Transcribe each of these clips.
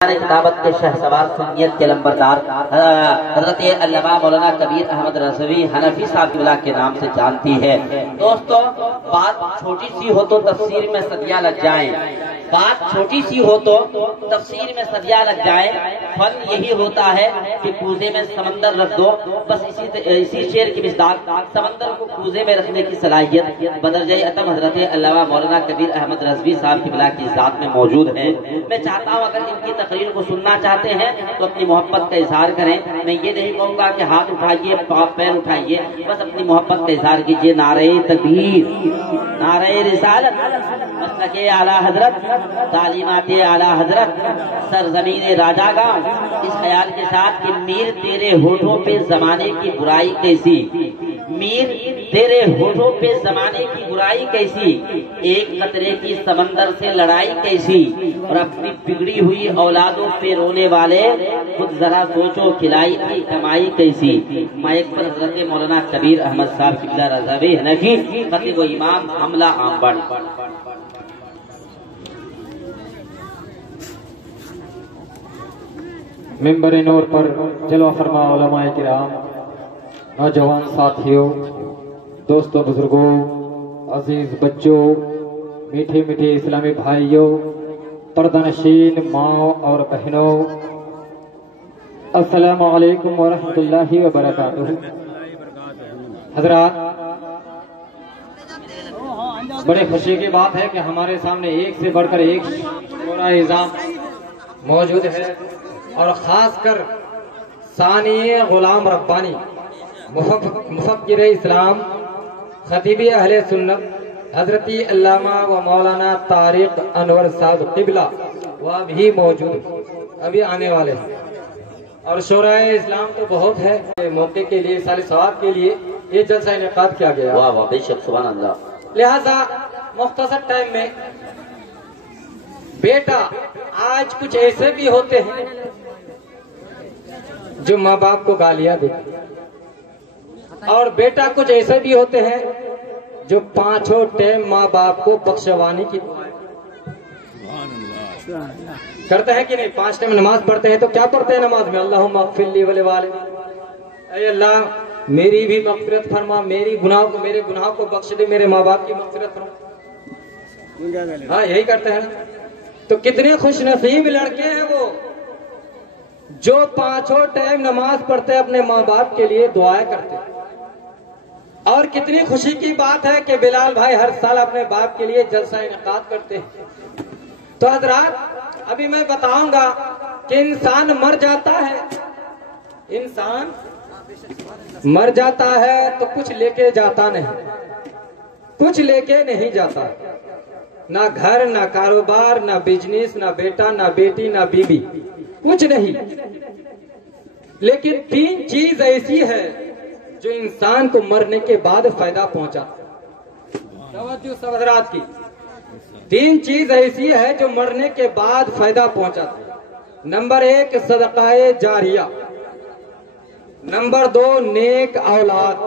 کتابت کے شہ سوار سنیت کے لمبردار حضرت علامہ مولانا کبیر احمد رضوی حنفی صاحب کے نام سے جانتی ہے۔ دوستو، بات چھوٹی سی ہو تو تفسیر میں صدیاں لگ جائیں، بات چھوٹی سی ہو تو تفسیر میں صدیاں لگ جائیں۔ فن یہی ہوتا ہے کہ کوزے میں سمندر رکھ دو، بس اسی شعر کی مصداق سمندر کو کوزے میں رکھنے کی صلاحیت بدرجہ اتم حضرت علامہ مولانا کبیر احمد رضوی صاحب کی ذات میں موجود ہے۔ میں چاہتا ہوں اگر ان کی تقریر کو سننا چاہتے ہیں تو اپنی محبت کا اظہار کریں۔ میں یہ نہیں کہوں گا کہ ہاتھ اٹھائیے، پیر اٹھائیے، بس اپنی محبت کا اظہار کیجیے۔ نعرہ تکبیر، نعرہ رسالت، مسلک اعلیٰ حضرت، تعلیمات اعلیٰ حضرت، سرزمین راجا گاؤں، اس خیال کے ساتھ کہ میر تیرے ہونٹوں پہ زمانے کی برائی کیسی، میر تیرے ہونٹوں پہ زمانے کی برائی کیسی، ایک قطرے کی سمندر سے لڑائی کیسی، اور اپنی بگڑی ہوئی اولادوں پہ رونے والے خود ذرا سوچو کھلائی کی کمائی کیسی۔ مائک پر حضرت مولانا کبیر احمد صاحب قبلہ رضوی حنفی خطیب و امام حملہ آمبڑ۔ ممبر نور پر جلوہ فرما علماء کرام، نوجوان ساتھیوں، دوستوں، بزرگوں، عزیز بچوں، میٹھے میٹھے اسلامی بھائیوں، پردہ نشین ماں اور بہنوں، السلام علیکم ورحمۃ اللہ وبرکاتہ۔ حضرات، بڑے خوشی کی بات ہے کہ ہمارے سامنے ایک سے بڑھ کر ایک شورا اعظام موجود ہے، اور خاص کر ثانی غلام ربانی مفکر اسلام خطیب اہل سنت حضرت علامہ و مولانا طارق انور صاحب قبلہ وہ بھی موجود، ابھی آنے والے ہیں۔ اور شورائے اسلام تو بہت ہے، موقع کے لیے سال ثواب کے لیے یہ جلسہ انعقاد کیا گیا۔ واہ واہ، بے شک، سبحان اللہ۔ لہذا مختصر ٹائم میں بیٹا، آج کچھ ایسے بھی ہوتے ہیں جو ماں باپ کو گالیاں دیتے ہیں، اور بیٹا کچھ ایسے بھی ہوتے ہیں جو پانچوں ٹائم ماں باپ کو بخشوانی کی کرتے ہیں کہ نہیں؟ 5 ٹائم نماز پڑھتے ہیں تو کیا پڑھتے ہیں نماز میں؟ اللہم اغفر لی ولوالدی، اے اللہ میری بھی مغفرت فرما، میرے گناہ کو بخش دے، میرے ماں باپ کی مغفرت فرما۔ ہاں، یہی کرتے ہیں نا؟ تو کتنے خوش نصیب لڑکے ہیں وہ جو پانچوں ٹائم نماز پڑھتے ہیں، اپنے ماں باپ کے لیے دعائیں کرتے ہیں۔ اور کتنی خوشی کی بات ہے کہ بلال بھائی ہر سال اپنے باپ کے لیے جلسہ انعقاد کرتے ہیں۔ تو حضرات، ابھی میں بتاؤں گا کہ انسان مر جاتا ہے، انسان مر جاتا ہے تو کچھ لے کے جاتا نہیں، کچھ لے کے نہیں جاتا، نہ گھر، نہ کاروبار، نہ بزنس، نہ بیٹا، نہ بیٹی، نہ بیوی، کچھ نہیں۔ لیکن 3 چیز ایسی ہے جو انسان کو مرنے کے بعد فائدہ پہنچاتا۔ توجہ سب حضرات کی، 3 چیز ایسی ہے جو مرنے کے بعد فائدہ پہنچاتا۔ نمبر 1 صدقہ جاریہ، نمبر 2 نیک اولاد،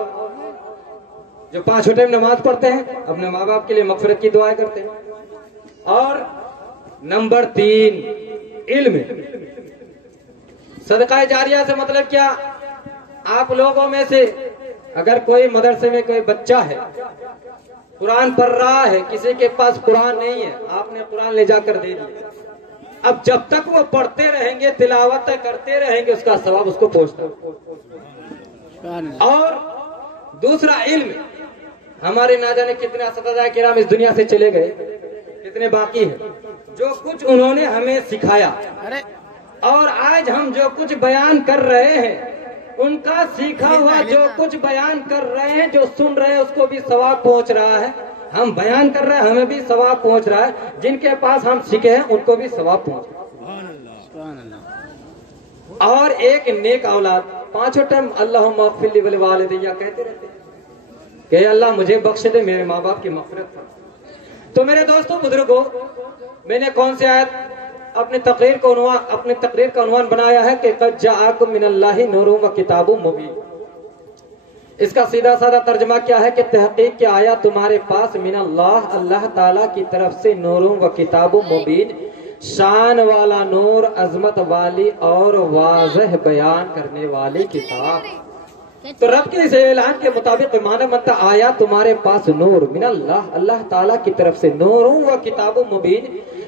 جو 5 ٹائم نماز پڑھتے ہیں، اپنے ماں باپ کے لیے مغفرت کی دعائیں کرتے ہیں، اور نمبر 3 علم۔ صدقہ جاریہ سے مطلب کیا؟ آپ لوگوں میں سے اگر کوئی مدرسے میں کوئی بچہ ہے، قرآن پڑھ رہا ہے، کسی کے پاس قرآن نہیں ہے، آپ نے قرآن لے جا کر دے دیا، اب جب تک وہ پڑھتے رہیں گے، تلاوت کرتے رہیں گے، اس کا ثواب اس کو پہنچتا ہے۔ اور دوسرا علم، ہمارے نہ جانے کتنے اساتذہ کرام اس دنیا سے چلے گئے، کتنے باقی ہیں جو کچھ انہوں نے ہمیں سکھایا، اور آج ہم جو کچھ بیان کر رہے ہیں ان کا سیکھا ہوا جو کچھ بیان کر رہے ہیں، جو سن رہے ہیں اس کو بھی ثواب پہنچ رہا ہے، ہم بیان کر رہے ہیں ہمیں بھی ثواب پہنچ رہا ہے، جن کے پاس ہم سیکھے ہیں ان کو بھی ثواب پہنچ رہا ہے۔ اور ایک نیک اولاد، 5 ٹائم اللہم اغفر لی ولوالدی کہتے رہتے ہیں کہ اللہ مجھے بخش دے، میرے ماں باپ کی مغفرت فرما۔ تو میرے دوستوں، بزرگوں، میں نے کون سی آیت اپنی تقریر کا عنوان بنایا ہے کہ قد جاءکم من اللہ نور و کتاب مبین۔ اس کا سیدھا سادہ ترجمہ کیا ہے کہ تحقیق کیا آیا تمہارے پاس من اللہ، اللہ تعالیٰ کی طرف سے نور و کتاب مبین، شان والا نور، عظمت والی اور واضح بیان کرنے والی کتاب۔ تو رب کے اس اعلان کے مطابق مانا بنتا آیا تمہارے پاس نور من اللہ، اللہ تعالیٰ کی طرف سے نور و کتاب مبین،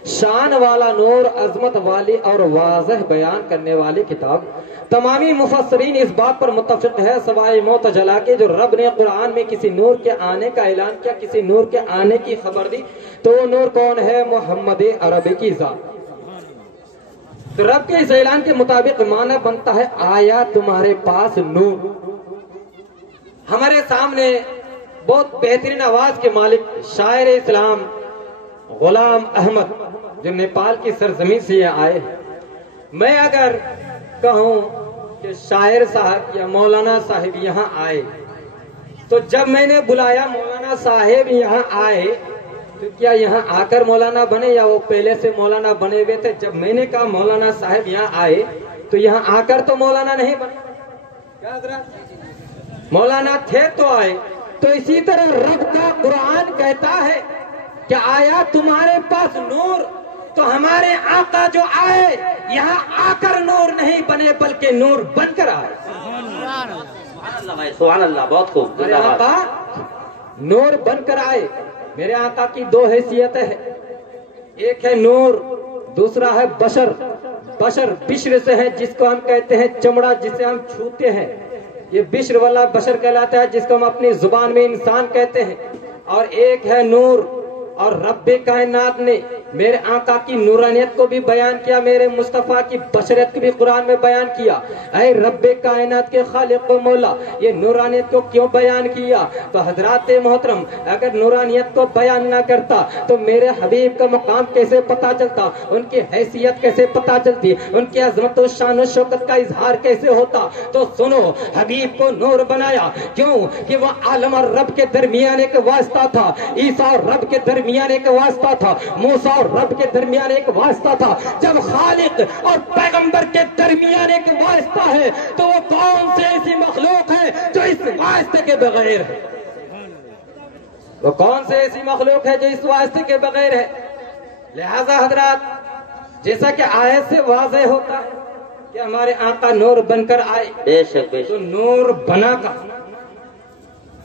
شان والا نور، عظمت والی اور واضح بیان کرنے والی کتاب۔ تمامی مفسرین اس بات پر متفق ہے سوائے معتزلہ کے، جو رب نے قرآن میں کسی نور کے آنے کا اعلان کیا، کسی نور کے آنے کی خبر دی، تو وہ نور کون ہے؟ محمد عربی کی ذات۔ تو رب کے اس اعلان کے مطابق معنی بنتا ہے آیا تمہارے پاس نور۔ ہمارے سامنے بہت بہترین آواز کے مالک شاعر اسلام غلام احمد جو نیپال کی سرزمین سے یہ آئے ہیں، میں اگر کہوں کہ شاعر صاحب یا مولانا صاحب یہاں آئے، تو جب میں نے بلایا مولانا صاحب یہاں آئے، تو کیا یہاں آ کر مولانا بنے یا وہ پہلے سے مولانا بنے ہوئے تھے؟ جب میں نے کہا مولانا صاحب یہاں آئے تو یہاں آ کر تو مولانا نہیں بنے، کیا حضرات؟ مولانا تھے تو آئے۔ تو اسی طرح رب کا قرآن کہتا ہے کہ آیا تمہارے پاس نور، تو ہمارے آقا جو آئے یہاں آ کر نور نہیں بنے بلکہ نور بن کر آئے۔ سبحان اللہ، بہت خوب۔ میرے آقا نور بن کر آئے۔ میرے آقا کی دو حیثیتیں ہیں، ایک ہے نور، دوسرا ہے بشر۔ بشر بشر سے ہے جس کو ہم کہتے ہیں چمڑا، جسے ہم چھوتے ہیں، یہ بشر والا بشر کہلاتا ہے، جس کو ہم اپنی زبان میں انسان کہتے ہیں۔ اور ایک ہے نور، اور رب کائنات نے میرے آقا کی نورانیت کو بھی بیان کیا، میرے مصطفیٰ کی بشریت کو بھی قرآن میں بیان کیا۔ اے رب کائنات کے خالق و مولا، یہ نورانیت کو کیوں بیان کیا؟ تو حضرات محترم، اگر نورانیت کو بیان نہ کرتا تو میرے حبیب کا مقام کیسے پتا چلتا، ان کی حیثیت کیسے پتا چلتی، ان کی عظمت و شان و شوکت کا اظہار کیسے ہوتا؟ تو سنو، حبیب کو نور بنایا کیوں؟ کہ وہ عالم اور رب کے درمیان ایک واسطہ تھا، عیسیٰ اور رب کے درمیان ایک واسطہ تھا، موسیٰ اور رب کے درمیان ایک واسطہ تھا۔ جب خالق اور پیغمبر کے درمیان ایک واسطہ ہے تو وہ کون سے ایسی مخلوق ہے جو اس واسطے کے بغیر ہے؟ وہ کون سے ایسی مخلوق ہے جو اس واسطے کے بغیر ہے؟ لہذا حضرات، جیسا کہ آیت سے واضح ہوتا ہے کہ ہمارے آقا نور بن کر آئے، بے شک بے شک، تو نور بنا کا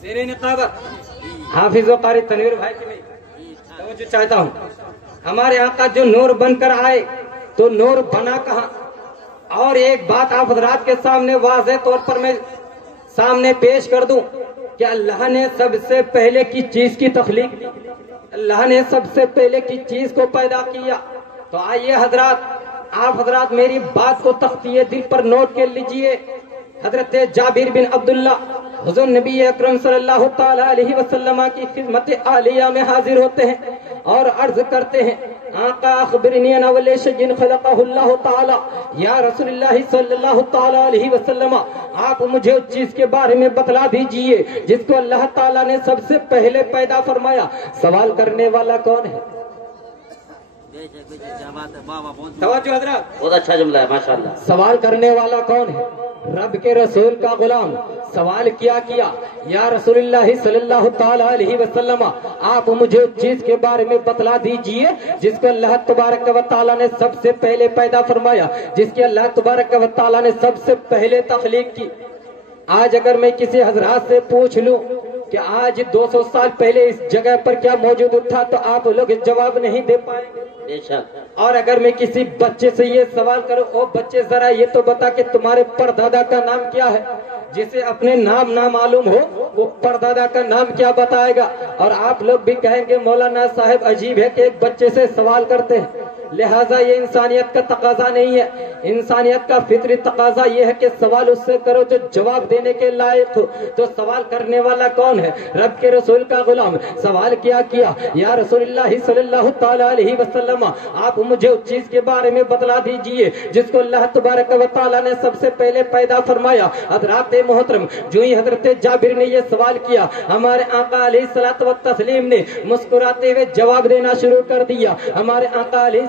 زیر نقابت حافظ و قاری تنویر بھائی کی میں توجہ چاہتا ہوں، ہمارے آقا جو نور بن کر آئے تو نور بنا کہاں؟ اور ایک بات آپ حضرات کے سامنے واضح طور پر میں سامنے پیش کر دوں کہ اللہ نے سب سے پہلے کی چیز کی تخلیق کی، اللہ نے سب سے پہلے کی چیز کو پیدا کیا۔ تو آئیے حضرات، آپ حضرات میری بات کو تختیہ دل پر نوٹ کر لیجئے۔ حضرت جابر بن عبداللہ حضور نبی اکرم صلی اللہ تعالی علیہ وسلم کی خدمت عالیہ میں حاضر ہوتے ہیں اور عرض کرتے ہیں، آقا اخبرنی عن اول شیء خلقہ اللہ تعالی، یا رسول اللہ صلی اللہ تعالی علیہ وسلم، آپ مجھے اس چیز کے بارے میں بتلا دیجئے جس کو اللہ تعالی نے سب سے پہلے پیدا فرمایا۔ سوال کرنے والا کون ہے؟ توجہ حضرات، بہت اچھا جملہ ہے ماشاءاللہ۔ سوال کرنے والا کون ہے؟ رب کے رسول کا غلام۔ سوال کیا یا رسول اللہ صلی اللہ تعالی علیہ وسلم، آپ مجھے اس چیز کے بارے میں بتلا دیجئے جس کو اللہ تبارک و تعالیٰ نے سب سے پہلے پیدا فرمایا، جس کی اللہ تبارک و تعالیٰ نے سب سے پہلے تخلیق کی۔ آج اگر میں کسی حضرات سے پوچھ لوں کہ آج 200 سال پہلے اس جگہ پر کیا موجود تھا، تو آپ لوگ جواب نہیں دے پائیں گے۔ اور اگر میں کسی بچے سے یہ سوال کروں، او بچے ذرا یہ تو بتا کہ تمہارے پردادا کا نام کیا ہے، جسے اپنے نام نہ معلوم ہو وہ پردادا کا نام کیا بتائے گا؟ اور آپ لوگ بھی کہیں گے مولانا صاحب عجیب ہے کہ ایک بچے سے سوال کرتے ہیں۔ لہٰذا یہ انسانیت کا تقاضا نہیں ہے، انسانیت کا فطری تقاضا یہ ہے کہ سوال اس سے کرو جو جواب دینے کے لائق ہو۔ تو سوال کرنے والا کون ہے؟ رب کے رسول کا غلام۔ سوال کیا یا رسول اللہ صلی اللہ تعالی علیہ وسلم، آپ مجھے اس چیز کے بارے میں بتلا دیجئے جس کو اللہ تبارک و تعالی نے سب سے پہلے پیدا فرمایا۔ حضرات محترم، جو ہی حضرت جابر نے یہ سوال کیا، ہمارے آقا علیہ الصلوۃ والتسلیم نے مسکراتے ہوئے جواب دینا شروع کر دیا۔ ہمارے آقا علیہ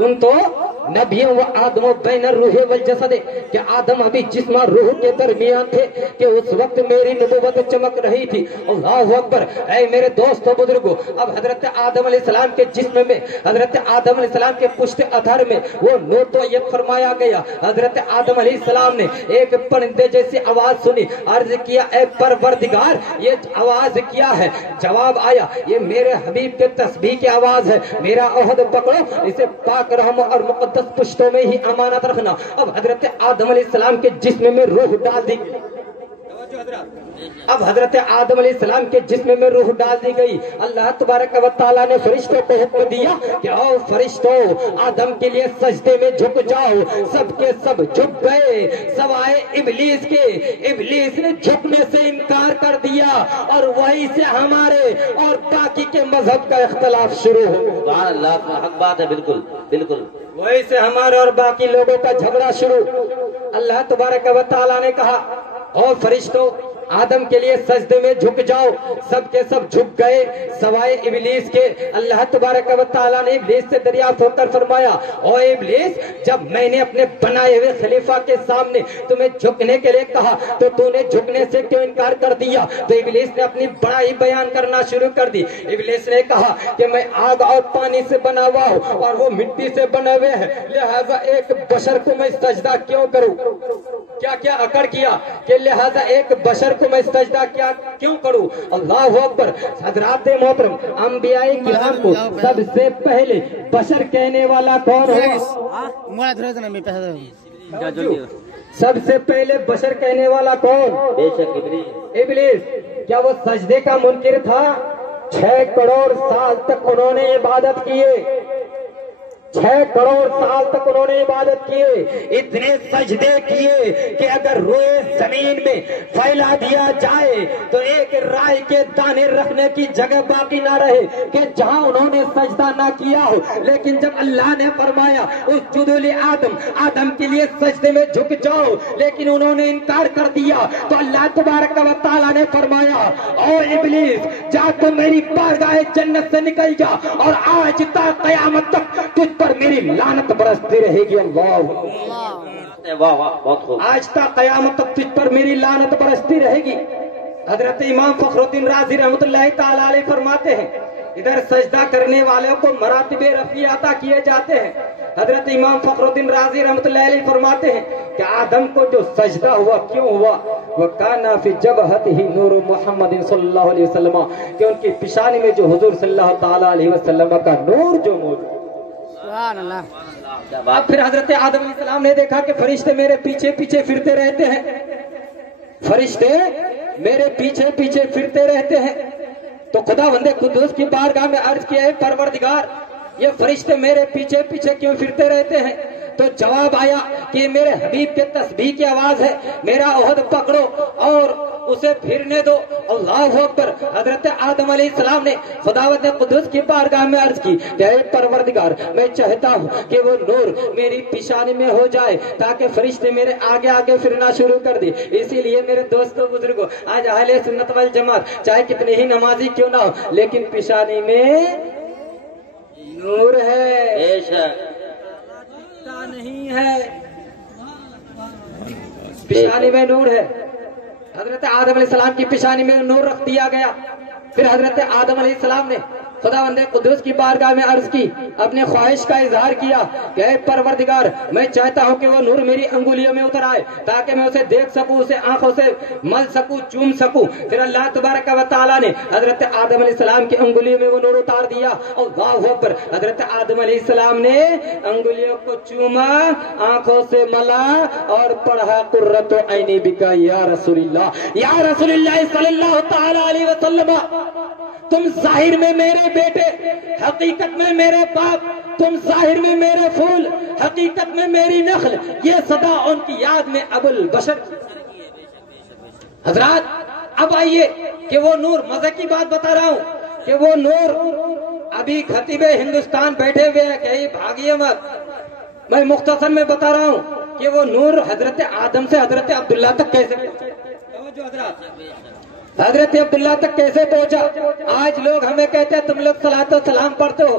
ان تو نبیوں و آدم و بین الروح والجسد کہ آدم ابھی جسم اور روح کے درمیان تھے کہ اس وقت میری نبوت چمک رہی تھی. اللہ اکبر. اے میرے دوستو بزرگو، اب حضرت آدم علیہ السلام کے جسم میں، حضرت آدم علیہ السلام کے پشت ادھر میں وہ نور تو یہ فرمایا گیا. حضرت آدم علیہ السلام نے ایک پرندے جیسی آواز سنی، عرض کیا اے پروردگار یہ آواز کیا ہے؟ جواب آیا یہ میرے حبیب کے تسبیح کی آواز ہے. میرا عہد پکڑو، اسے پاک رحم اور مقدس پشتوں میں ہی امانت رکھنا. اب حضرت آدم علیہ السلام کے جسم میں روح ڈال دی. اب حضرت آدم علیہ السلام کے جسم میں روح ڈال دی گئی. اللہ تبارک و تعالیٰ نے فرشتوں کو حکم دیا کہ آؤ فرشتوں آدم کے لیے سجدے میں جھک جاؤ. سب کے سب جھک گئے سوائے ابلیس کے. ابلیس نے جھکنے سے انکار کر دیا اور وہی سے ہمارے اور باقی کے مذہب کا اختلاف شروع ہو. سبحان اللہ، حق بات ہے، بالکل بالکل. وہی سے ہمارے اور باقی لوگوں کا جھگڑا شروع. اللہ تبارک و تعالیٰ نے کہا اور فرشتوں آدم کے لیے سجدے میں جھک جاؤ. سب کے سب جھک گئے سوائے ابلیس کے. اللہ تبارک و تعالیٰ نے ابلیس سے دریافت ہو کر فرمایا او ابلیس، جب میں نے اپنے بنائے ہوئے خلیفہ کے سامنے تمہیں جھکنے کے لیے کہا تو تو نے جھکنے سے کیوں انکار کر دیا؟ تو ابلیس نے اپنی بڑائی بیان کرنا شروع کر دی. ابلیس نے کہا کہ میں آگ اور پانی سے بنا ہوا ہوں اور وہ مٹی سے بنے ہوئے ہیں، لہذا ایک بشر کو میں سجدہ کیوں کروں؟ کیا کیا اکڑ کیا کہ لہذا ایک بشر کو میں سجدہ کیوں کروں؟ اللہ اکبر. حضرات محترم، انبیاء کرام کو سب سے پہلے بشر کہنے والا کون ہوا؟ سب سے پہلے بشر کہنے والا کون؟ بے شک ابلیس. کیا وہ سجدے کا منکر تھا؟ 6 کروڑ سال تک انہوں نے عبادت کیے. 6 کروڑ سال تک انہوں نے عبادت کیے. اتنے سجدے کیے کہ اگر روئے زمین میں پھیلا دیا جائے تو ایک رائے کے دانے رکھنے کی جگہ باقی نہ رہے کہ جہاں انہوں نے سجدہ نہ کیا ہو. لیکن جب اللہ نے فرمایا اسجدوا لآدم، آدم کے لیے سجدے میں جھک جاؤ، لیکن انہوں نے انکار کر دیا تو اللہ تبارک و تعالیٰ نے فرمایا او ابلیس جا تو میری بارگاہ جنت سے نکل جا اور آج تا قیامت تک تجھ پر میری لعنت برستی رہے گی. اللہ واہ واہ، بہت خوب. آج تا قیامت تک تجھ پر میری لعنت برستی رہے گی. حضرت امام فخر الدین رازی رحمۃ اللہ تعالی علیہ فرماتے ہیں ادھر سجدہ کرنے والوں کو مراتب رفیع عطا کیے جاتے ہیں. حضرت امام فخر الدین رازی رحمۃ اللہ علیہ فرماتے ہیں کہ آدم کو جو سجدہ ہوا کیوں ہوا؟ وَكَانَ فِي جَبْهَتِهِ نُورُ مُحَمَّدٍ صلی اللہ علیہ وسلم، کہ ان کی پیشانی میں جو حضور صلی اللہ تعالی علیہ وسلم کا نور جو موجود. اب پھر حضرت آدم علیہ السلام نے دیکھا کہ فرشتے میرے پیچھے پیچھے پھرتے رہتے ہیں. فرشتے میرے پیچھے پیچھے پھرتے رہتے ہیں. تو خدا بندے قدوس کی بارگاہ میں عرض کیا ہے پروردگار یہ فرشتے میرے پیچھے پیچھے کیوں پھرتے رہتے ہیں؟ تو جواب آیا کہ میرے حبیب کے تسبیح کی آواز ہے. میرا عہد پکڑو اور اسے پھرنے دو. اللہ اکبر. حضرت آدم علیہ السلام نے خداوند قدوس کی بارگاہ میں عرض کی کہ اے پروردگار میں چاہتا ہوں کہ وہ نور میری پیشانی میں ہو جائے تاکہ فرشتے میرے آگے آگے پھرنا شروع کر دے. اسی لیے میرے دوستوں بزرگوں، آج اہل سنت والجماعت چاہے کتنے ہی نمازی کیوں نہ ہو لیکن پیشانی میں نور ہے. بے شک نہیں ہے، پیشانی میں نور ہے. حضرت آدم علیہ السلام کی پیشانی میں نور رکھ دیا گیا. پھر حضرت آدم علیہ السلام نے خداوند قدوس کی بارگاہ میں عرض کی، اپنے خواہش کا اظہار کیا کہ اے پروردگار میں چاہتا ہوں کہ وہ نور میری انگلیوں میں اتر آئے تاکہ میں اسے دیکھ سکوں، اسے آنکھوں سے مل سکوں، چوم سکوں. پھر اللہ تبارک و تعالیٰ نے حضرت آدم علیہ السلام کی انگلیوں میں وہ نور اتار دیا. اللہ اکبر. حضرت آدم علیہ السلام نے انگلیوں کو چوما، آنکھوں سے ملا اور پڑھا قرۃ عینی بکا یا رسول اللہ، یا رسول اللہ صلی اللہ تعالی علیہ وسلم. تم ظاہر میں میرے بیٹے، حقیقت میں میرے باپ، تم ظاہر میں میرے پھول، حقیقت میں میری نخل. یہ صدا ان کی یاد میں ابو البشر. حضرات اب آئیے کہ وہ نور، مزے کی بات بتا رہا ہوں کہ وہ نور ابھی خطیب ہندوستان بیٹھے ہوئے ہیں کہ بھاگیے مت. میں مختصر میں بتا رہا ہوں کہ وہ نور حضرت آدم سے حضرت عبداللہ تک کیسے حضرت عبداللہ تک کیسے پہنچا. آج لوگ ہمیں کہتے ہیں تم لوگ صلاۃ و سلام پڑھتے ہو،